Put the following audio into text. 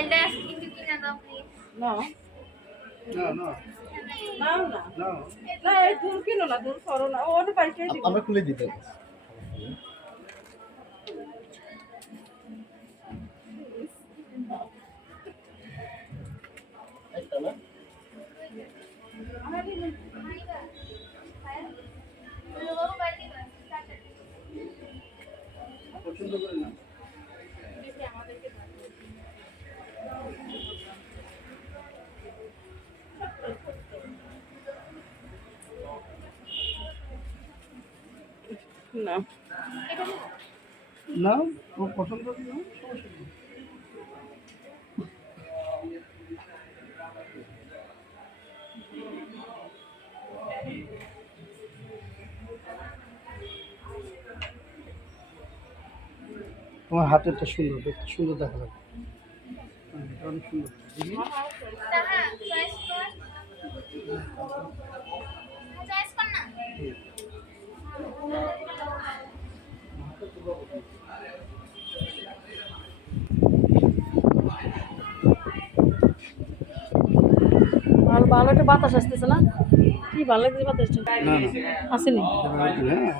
মোবাইলটা একটু কিনে দাও প্লিজ। না না না না না না না, এই দূর কিনো না, দূর করো না, ওর বাড়িতে দিব। আমরা খুলে দিতে একটা না পছন্দ করে না না না ও পছন্দ করে না সমস্যা নেই তোমার হাতেরটা সুন্দর দেখতে সুন্দর দেখা লাগে এটা অনেক সুন্দর দেখি হ্যাঁ চয়েস কর, চয়েস কর না। ভালো ভালো একটা বাতাস আসতেছে না, কি ভালো লাগছে বাতাসটা, না না আসেনি। হ্যাঁ